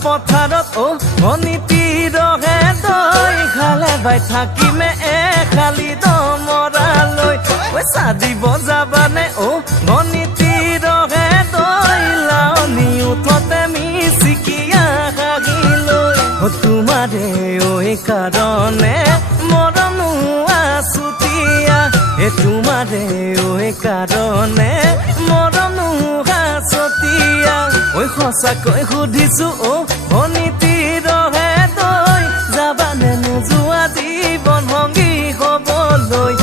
পথাৰত অনিতি ৰহে দৈ খালে বাই থাকিমে খালি দমৰালৈ চাদিব যাবানে অনিতি ৰহে দৈ লাৱনি উঠতে মিচিকিয়া হাগিলৈ তোমাৰে কাৰণে মৰমো আছুতীয়া তোমাৰে কাৰণে মৰমো আছতীয়া সঁচাকৈ সুধিছো অনিতি ৰহে দৈ যাবানে নোযোৱা জীৱন সংগী হ'বলৈ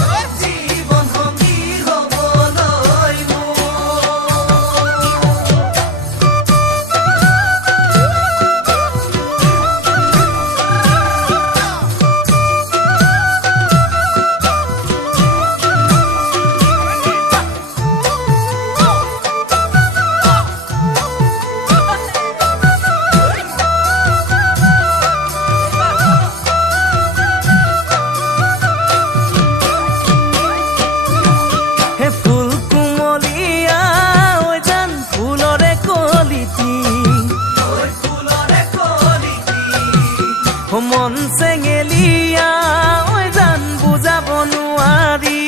মন চেঙেলিয়া জান বুজাব নোৱাৰি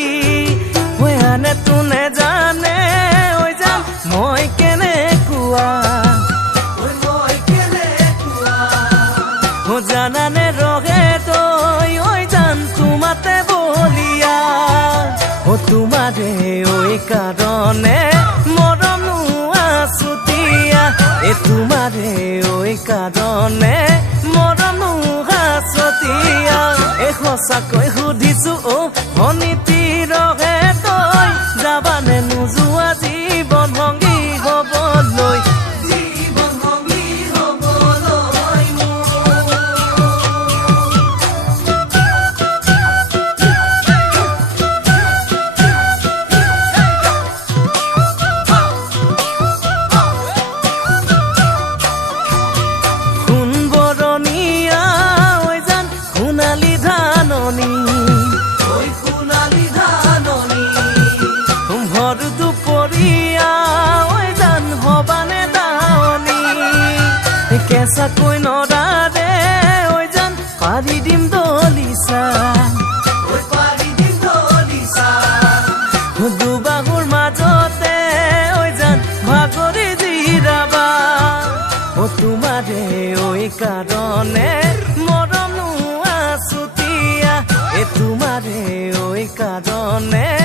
আনে তোনে জানে জান মই কেনেকুৱা জানানে ৰহে তই জান তোমাতে বলিয়া তোমাৰে কাৰণে মৰমো আছুতীয়া তোমাৰে কাৰণে মৰমো আছতীয়া সঁচাকৈ সুধিছো অনিতি ৰহে তই যাবানে নোযোৱা জীৱন সংগী হ'বলৈ কেঁচাকৈ নৰাৰে জান পাৰি দিম দলিচা দুবাহুৰ মাজতে জান ভাগৰি জিৰাবা তোমাৰে কাৰণে মৰমো আছুতীয়া তোমাৰে কাৰণে